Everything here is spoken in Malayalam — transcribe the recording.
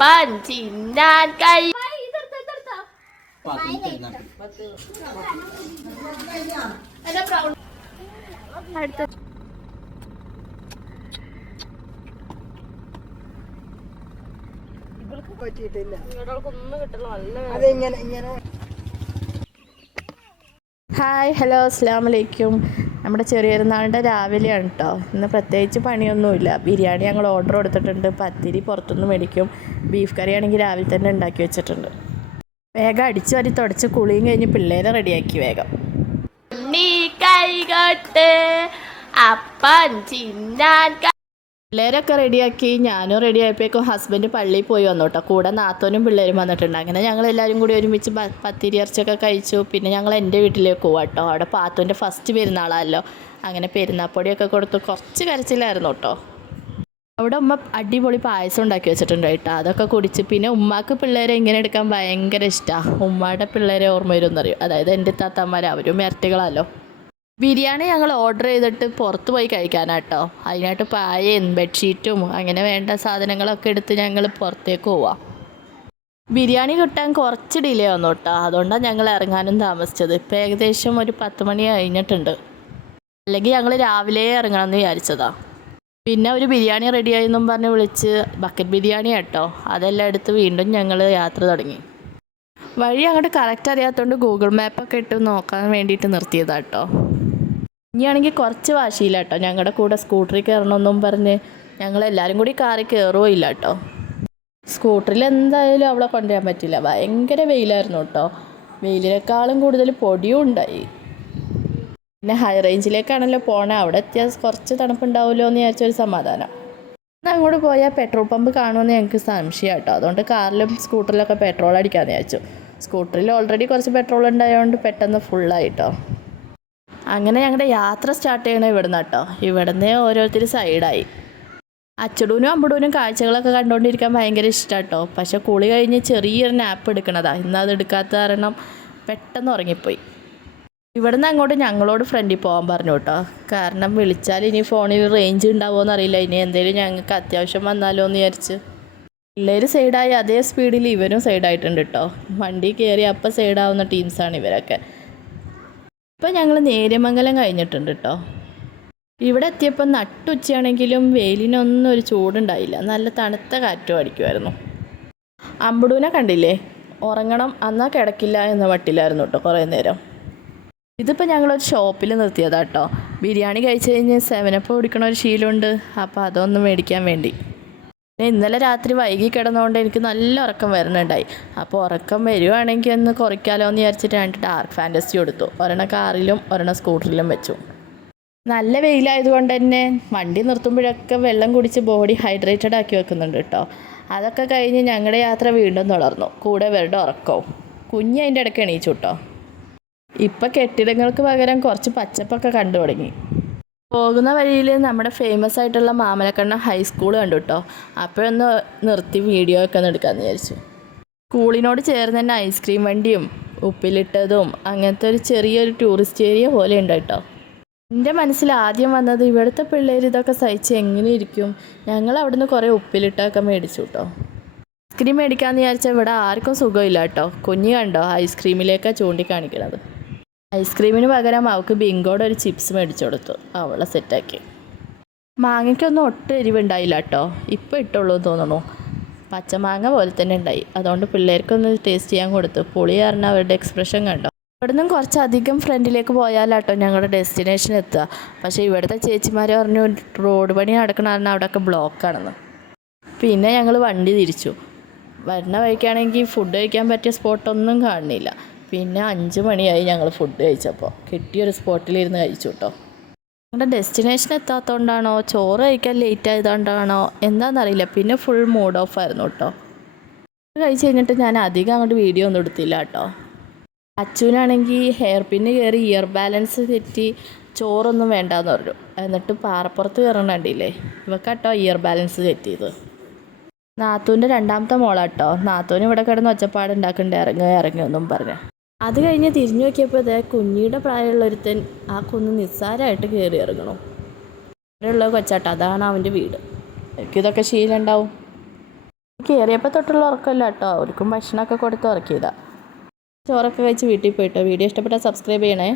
അപ്പൻ ചിന്നാൻ കൈ അടുത്ത പറ്റിയിട്ടില്ല. ഹായ് ഹലോ അസ്സലാമു അലൈക്കും. നമ്മുടെ ചെറിയൊരുനാളിൻ്റെ രാവിലെയാണ് കേട്ടോ. ഇന്ന് പ്രത്യേകിച്ച് പണിയൊന്നുമില്ല. ബിരിയാണി ഞങ്ങൾ ഓർഡർ കൊടുത്തിട്ടുണ്ട്. പത്തിരി പുറത്തുനിന്ന് മേടിക്കും. ബീഫ് കറി ആണെങ്കിൽ രാവിലെ തന്നെ ഉണ്ടാക്കി വെച്ചിട്ടുണ്ട്. വേഗം അടിച്ചു വാരി തുടച്ച് കുളിയും കഴിഞ്ഞ് പിള്ളേരെ റെഡിയാക്കി വേഗം. അപ്പൻ ചിന്നാൻ പിള്ളേരൊക്കെ റെഡിയാക്കി ഞാനും റെഡിയായപ്പോഴേക്കും ഹസ്ബൻഡ് പള്ളിയിൽ പോയി വന്നു കേട്ടോ. കൂടെ നാത്തോനും പിള്ളേരും വന്നിട്ടുണ്ട്. അങ്ങനെ ഞങ്ങളെല്ലാവരും കൂടി ഒരുമിച്ച് പത്തിരി ഇറച്ചിയൊക്കെ കഴിച്ചു. പിന്നെ ഞങ്ങൾ എൻ്റെ വീട്ടിലേക്ക് പോവാം കേട്ടോ. അവിടെ പാത്തുവിൻ്റെ ഫസ്റ്റ് പെരുന്നാളാണല്ലോ. അങ്ങനെ പെരുന്നാൾപ്പൊടിയൊക്കെ കൊടുത്ത് കുറച്ച് കരച്ചിലായിരുന്നു കേട്ടോ. അവിടെ ഉമ്മ അടിപൊളി പായസം ഉണ്ടാക്കി വെച്ചിട്ടുണ്ട് കേട്ടോ. അതൊക്കെ കുടിച്ച് പിന്നെ ഉമ്മാക്ക് പിള്ളേരെ ഇങ്ങനെ എടുക്കാൻ ഭയങ്കര ഇഷ്ടമാണ്. ഉമ്മയുടെ പിള്ളേരെ ഓർമ്മ വരുമെന്നറിയും. അതായത് എൻ്റെ താത്തമാർ അവരും ഇരട്ടികളാണല്ലോ. ബിരിയാണി ഞങ്ങൾ ഓർഡർ ചെയ്തിട്ട് പുറത്ത് പോയി കഴിക്കാനാട്ടോ. അതിനായിട്ട് പായയും ബെഡ്ഷീറ്റും അങ്ങനെ വേണ്ട സാധനങ്ങളൊക്കെ എടുത്ത് ഞങ്ങൾ പുറത്തേക്ക് പോവാം. ബിരിയാണി കിട്ടാൻ കുറച്ച് ഡിലേ വന്നു കേട്ടോ. അതുകൊണ്ടാണ് ഞങ്ങൾ ഇറങ്ങാനും താമസിച്ചത്. ഇപ്പോൾ ഏകദേശം ഒരു 10 മണി കഴിഞ്ഞിട്ടുണ്ട്. അല്ലെങ്കിൽ ഞങ്ങൾ രാവിലെ ഇറങ്ങണമെന്ന് വിചാരിച്ചതാണ്. പിന്നെ ഒരു ബിരിയാണി റെഡിയായെന്നും പറഞ്ഞ് വിളിച്ച് ബക്കറ്റ് ബിരിയാണി കേട്ടോ. അതെല്ലാം എടുത്ത് വീണ്ടും ഞങ്ങൾ യാത്ര തുടങ്ങി. വഴി അങ്ങോട്ട് കറക്റ്റ് അറിയാത്തതുകൊണ്ട് ഗൂഗിൾ മാപ്പൊക്കെ ഇട്ട് നോക്കാൻ വേണ്ടിയിട്ട് നിർത്തിയതാട്ടോ. ഇനിയാണെങ്കിൽ കുറച്ച് വാശിയില്ല കേട്ടോ. ഞങ്ങളുടെ കൂടെ സ്കൂട്ടറിൽ കയറണമെന്നും പറഞ്ഞ് ഞങ്ങളെല്ലാവരും കൂടി കാറിൽ കയറുകയില്ല കേട്ടോ. സ്കൂട്ടറിൽ എന്തായാലും അവളെ കൊണ്ടുവരാൻ പറ്റില്ല. ഭയങ്കര വെയിലായിരുന്നു കേട്ടോ. വെയിലിനേക്കാളും കൂടുതൽ പൊടിയും ഉണ്ടായി. പിന്നെ ഹൈ റേഞ്ചിലേക്കാണല്ലോ പോണേ. അവിടെ എത്തിയാൽ കുറച്ച് തണുപ്പുണ്ടാവുമല്ലോ എന്ന് വിചാരിച്ചൊരു സമാധാനം. അങ്ങോട്ട് പോയാൽ പെട്രോൾ പമ്പ് കാണുമെന്ന് ഞങ്ങൾക്ക് സംശയം കേട്ടോ. അതുകൊണ്ട് കാറിലും സ്കൂട്ടറിലൊക്കെ പെട്രോൾ അടിക്കാമെന്ന് വിചാരിച്ചു. സ്കൂട്ടറിൽ ഓൾറെഡി കുറച്ച് പെട്രോൾ ഉണ്ടായതുകൊണ്ട് പെട്ടെന്ന് ഫുള്ളായിട്ടോ. അങ്ങനെ ഞങ്ങളുടെ യാത്ര സ്റ്റാർട്ട് ചെയ്യണേ ഇവിടുന്ന് കേട്ടോ. ഇവിടുന്ന് ഓരോരുത്തർ സൈഡായി. അച്ചടൂനും അമ്പടൂനും കാഴ്ചകളൊക്കെ കണ്ടുകൊണ്ടിരിക്കാൻ ഭയങ്കര ഇഷ്ടമാണ് കേട്ടോ. പക്ഷെ കുളി കഴിഞ്ഞ് ചെറിയൊരു നാപ്പ് എടുക്കണതാണ്. ഇന്ന് അത് എടുക്കാത്ത കാരണം പെട്ടെന്ന് ഉറങ്ങിപ്പോയി. ഇവിടുന്ന് അങ്ങോട്ട് ഞങ്ങളോട് ഫ്രണ്ടിൽ പോകാൻ പറഞ്ഞു കേട്ടോ. കാരണം വിളിച്ചാൽ ഇനി ഫോണിൽ റേഞ്ച് ഉണ്ടാവുമോ എന്നറിയില്ല. ഇനി എന്തെങ്കിലും ഞങ്ങൾക്ക് അത്യാവശ്യം വന്നാലോ എന്ന് വിചാരിച്ച് പിള്ളേർ സൈഡായി അതേ സ്പീഡിൽ ഇവരും സൈഡായിട്ടുണ്ട് കേട്ടോ. വണ്ടി കയറി അപ്പം സൈഡാവുന്ന ടീംസാണ് ഇവരൊക്കെ. ഇപ്പം ഞങ്ങൾ നേര്യമംഗലം കഴിഞ്ഞിട്ടുണ്ട് കേട്ടോ. ഇവിടെ എത്തിയപ്പോൾ നട്ടുച്ചയാണെങ്കിലും വെയിലിനൊന്നും ഒരു ചൂടുണ്ടായില്ല. നല്ല തണുത്ത കാറ്റും അടിക്കുമായിരുന്നു. അമ്പടൂനെ കണ്ടില്ലേ, ഉറങ്ങണം എന്നാൽ കിടക്കില്ല എന്ന മട്ടിലായിരുന്നു കേട്ടോ കുറേ നേരം. ഇതിപ്പോൾ ഞങ്ങളൊരു ഷോപ്പിൽ നിർത്തിയതാണ് കേട്ടോ. ബിരിയാണി കഴിച്ച് കഴിഞ്ഞ് 7up കുടിക്കണ ഒരു ശീലമുണ്ട്. അപ്പോൾ അതൊന്ന് മേടിക്കാൻ വേണ്ടി. ഇന്നലെ രാത്രി വൈകി കിടന്നുകൊണ്ട് എനിക്ക് നല്ല ഉറക്കം വരുന്നുണ്ടായി. അപ്പോൾ ഉറക്കം വരുവാണെങ്കിൽ ഒന്ന് കുറയ്ക്കാമല്ലോ എന്ന് വിചാരിച്ചിട്ട് 2 ഡാർക്ക് ഫാൻറ്റസി കൊടുത്തു. ഒരെണ്ണം കാറിലും ഒരെണ്ണം സ്കൂട്ടറിലും വെച്ചു. നല്ല വെയിലായതുകൊണ്ട് തന്നെ വണ്ടി നിർത്തുമ്പോഴൊക്കെ വെള്ളം കുടിച്ച് ബോഡി ഹൈഡ്രേറ്റഡ് ആക്കി വെക്കുന്നുണ്ട് കേട്ടോ. അതൊക്കെ കഴിഞ്ഞ് ഞങ്ങളുടെ യാത്ര വീണ്ടും തുടർന്നു. കൂടെ ഇവരുടെ ഉറക്കവും. കുഞ്ഞ് അതിൻ്റെ ഇടയ്ക്ക് എണീച്ചു കേട്ടോ. ഇപ്പം കെട്ടിടങ്ങൾക്ക് പകരം കുറച്ച് പച്ചപ്പൊക്കെ കണ്ടു തുടങ്ങി. പോകുന്ന വഴിയിൽ നമ്മുടെ ഫേമസ് ആയിട്ടുള്ള മാമലക്കണ്ണ ഹൈസ്കൂൾ കണ്ടു കേട്ടോ. അപ്പോഴൊന്ന് നിർത്തി വീഡിയോ ഒക്കെ ഒന്ന് എടുക്കാമെന്ന് വിചാരിച്ചു. സ്കൂളിനോട് ചേർന്ന് തന്നെ ഐസ്ക്രീം വണ്ടിയും ഉപ്പിലിട്ടതും അങ്ങനത്തെ ഒരു ചെറിയൊരു ടൂറിസ്റ്റ് ഏരിയ പോലെ ഉണ്ട് കേട്ടോ. എൻ്റെ മനസ്സിൽ ആദ്യം വന്നത് ഇവിടുത്തെ പിള്ളേർ ഇതൊക്കെ സഹിച്ച് എങ്ങനെ ഇരിക്കും. ഞങ്ങൾ അവിടുന്ന് കുറേ ഉപ്പിലിട്ടൊക്കെ മേടിച്ചു കേട്ടോ. ഐസ്ക്രീം മേടിക്കാമെന്ന് വിചാരിച്ചാൽ ഇവിടെ ആർക്കും സുഖമില്ല കേട്ടോ. കുഞ്ഞ് കണ്ടോ ഐസ്ക്രീമിലേക്കാണ് ചൂണ്ടിക്കാണിക്കണത്. ഐസ്ക്രീമിന് പകരം അവൾക്ക് ബിങ്കോടെ ഒരു ചിപ്സ് മേടിച്ചു കൊടുത്തു. അവളെ സെറ്റാക്കി. മാങ്ങയ്ക്കൊന്നും ഒട്ടും എരിവുണ്ടായില്ല കേട്ടോ. ഇപ്പോൾ ഇട്ടുള്ളൂ എന്ന് തോന്നുന്നു. പച്ചമാങ്ങ പോലെ തന്നെ ഉണ്ടായി. അതുകൊണ്ട് പിള്ളേർക്കൊന്ന് ടേസ്റ്റ് ചെയ്യാൻ കൊടുത്തു. പുളി കാരണം അവരുടെ എക്സ്പ്രഷൻ കണ്ടോ. ഇവിടെ നിന്നും കുറച്ചധികം ഫ്രണ്ടിലേക്ക് പോയാലാട്ടോ ഞങ്ങളുടെ ഡെസ്റ്റിനേഷൻ എത്തുക. പക്ഷേ ഇവിടുത്തെ ചേച്ചിമാർ പറഞ്ഞു റോഡ് പണി നടക്കണ കാരണം അവിടെയൊക്കെ ബ്ലോക്കാണെന്ന്. പിന്നെ ഞങ്ങൾ വണ്ടി തിരിച്ചു. വരുന്ന വഴിക്കാണെങ്കിൽ ഫുഡ് കഴിക്കാൻ പറ്റിയ സ്പോട്ടൊന്നും കാണുന്നില്ല. പിന്നെ 5 മണിയായി ഞങ്ങൾ ഫുഡ് കഴിച്ചപ്പോൾ. കിട്ടിയൊരു സ്പോട്ടിലിരുന്ന് കഴിച്ചു കേട്ടോ. ഞങ്ങളുടെ ഡെസ്റ്റിനേഷൻ എത്താത്തതുകൊണ്ടാണോ ചോറ് കഴിക്കാൻ ലേറ്റ് ആയതുകൊണ്ടാണോ എന്താണെന്നറിയില്ല. പിന്നെ ഫുൾ മൂഡ് ഓഫ് ആയിരുന്നു കേട്ടോ. കഴിച്ച് കഴിഞ്ഞിട്ട് ഞാൻ അധികം അങ്ങോട്ട് വീഡിയോ ഒന്നും എടുത്തില്ല കേട്ടോ. അച്ഛനാണെങ്കിൽ ഹെയർ പിന്ന് കയറി ഇയർ ബാലൻസ് തെറ്റി ചോറൊന്നും വേണ്ടാന്ന് പറഞ്ഞു. എന്നിട്ട് പാറപ്പുറത്ത് കയറണണ്ടില്ലേ ഇവക്കാട്ടോ ഇയർ ബാലൻസ് തെറ്റിയത്. നാത്തൂൻ്റെ 2ാമത്തെ മോളാട്ടോ. നാത്തൂന് ഇവിടെ കിടന്ന് ഒച്ചപ്പാട് ഉണ്ടാക്കുന്നുണ്ട് ഇറങ്ങുമെന്നും പറഞ്ഞു. അത് കഴിഞ്ഞ് തിരിഞ്ഞു നോക്കിയപ്പോൾ ഇതേ കുഞ്ഞിയുടെ പ്രായമുള്ളൊരുത്തൻ ആ കുന്ന് നിസ്സാരമായിട്ട് കയറി ഇറങ്ങണു. അവിടെയുള്ള കൊച്ചാട്ടോ, അതാണ് അവൻ്റെ വീട്. എനിക്കിതൊക്കെ ശീലം ഉണ്ടാവും. കയറിയപ്പോൾ തൊട്ടുള്ള ഉറക്കമല്ല കേട്ടോ, അവർക്കും ഭക്ഷണമൊക്കെ കൊടുത്ത് ഉറക്കിയതാണ്. ചോറൊക്കെ കഴിച്ച് വീട്ടിൽ പോയിട്ടോ. വീഡിയോ ഇഷ്ടപ്പെട്ടാൽ സബ്സ്ക്രൈബ് ചെയ്യണേ.